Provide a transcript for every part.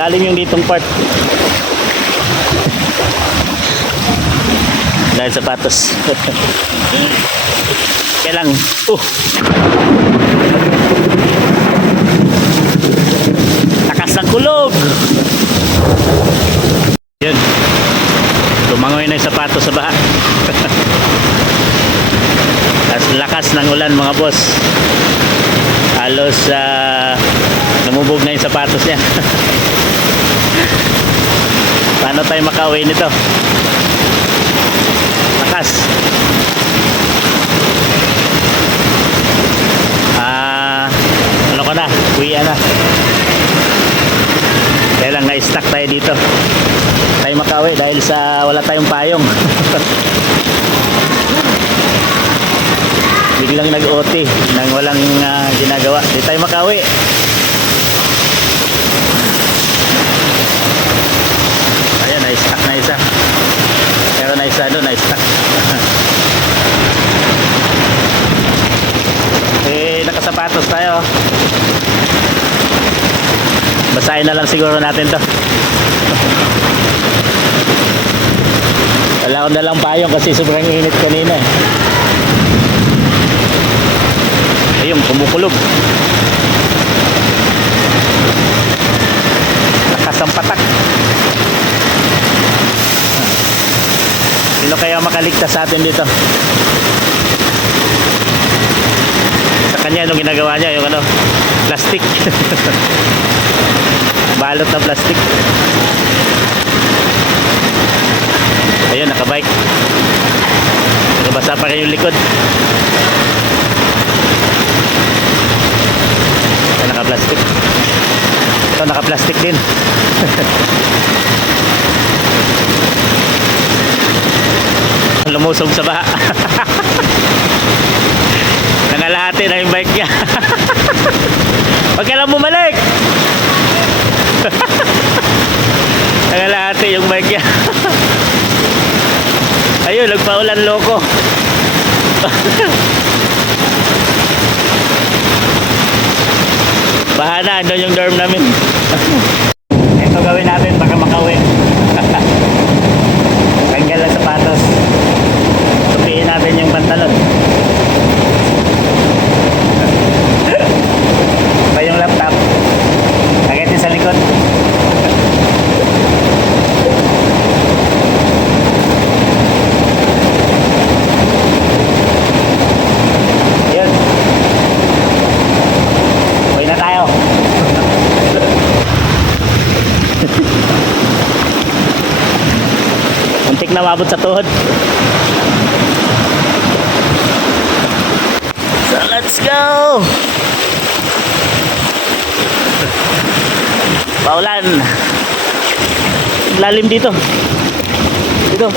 Lalim yung ditong part. Dahil sapatos. Kaya lang, lakas ng kulog. Yun. Lumangoy na yung sapatos sa baha. At lakas ng ulan mga boss. Halos namubog na yung sapatos niya. Paano tayo makauwi nito? Lakas. Ano ka na? Uwian na. Kaya lang na-stuck tayo dito. Tayo makauwi dahil sa wala tayong payong. Biglang nag-OT nang walang ginagawa. Di tayo makauwi. Ayan, na-stuck na isa. Pero na isa doon, na-stuck. Nakasapatos tayo. Basahin na lang siguro natin to. Wala ko na lang payong kasi sobrang init kanina. Ayun, kumukulog. Lakas ang patak. Sino kaya makaligtas sa atin dito? Sa kanya, anong ginagawa niya? Yung plastic. Balot na plastic. Ayun, nakabike. Nabasa pa rin yung likod. Ito, naka-plastic. Ito, naka-plastic din. Lumusog sa baha. Nangalahati na yung bike niya. Huwag ka lang bumalik. Nangalahati yung bike niya. Ayun, nagpaulan loko. Baha na, doon yung dorm namin. Ito gawin natin, baka makauwi. Tanggal ang sapatos. Tupiin natin yung pantalon. Pa yung laptop. Kagetin sa likod. Yun. Uwi na tayo. Muntik na mabot sa tuhod. So let's go. Paulan. Lalim dito. Dito.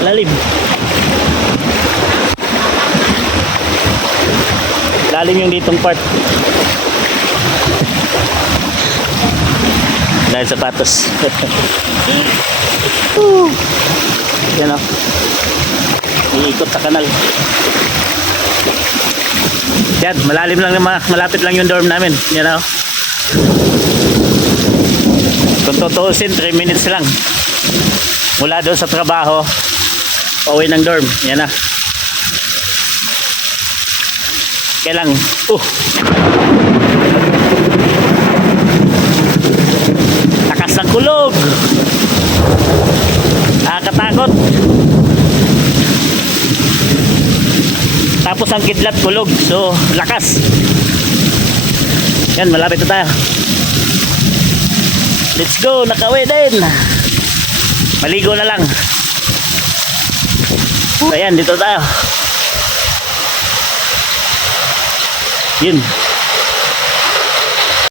Lalim. Lalim yung ditong part. Dahil sapatos. Yan o. Iikot sa kanal. Yan, malalim lang, malapit lang yung dorm namin. Yan o. Kung tutuusin, 3 minutes lang. Mula doon sa trabaho, pauwi ng dorm. Yan na. Kaya lang, lakas ng kulog. Nakakatakot. Tapos ang kidlat kulog. So, lakas. Yan, malapit na tayo. Let's go, nakauwi din. Maligo na lang. Ayan, dito tayo. Yun.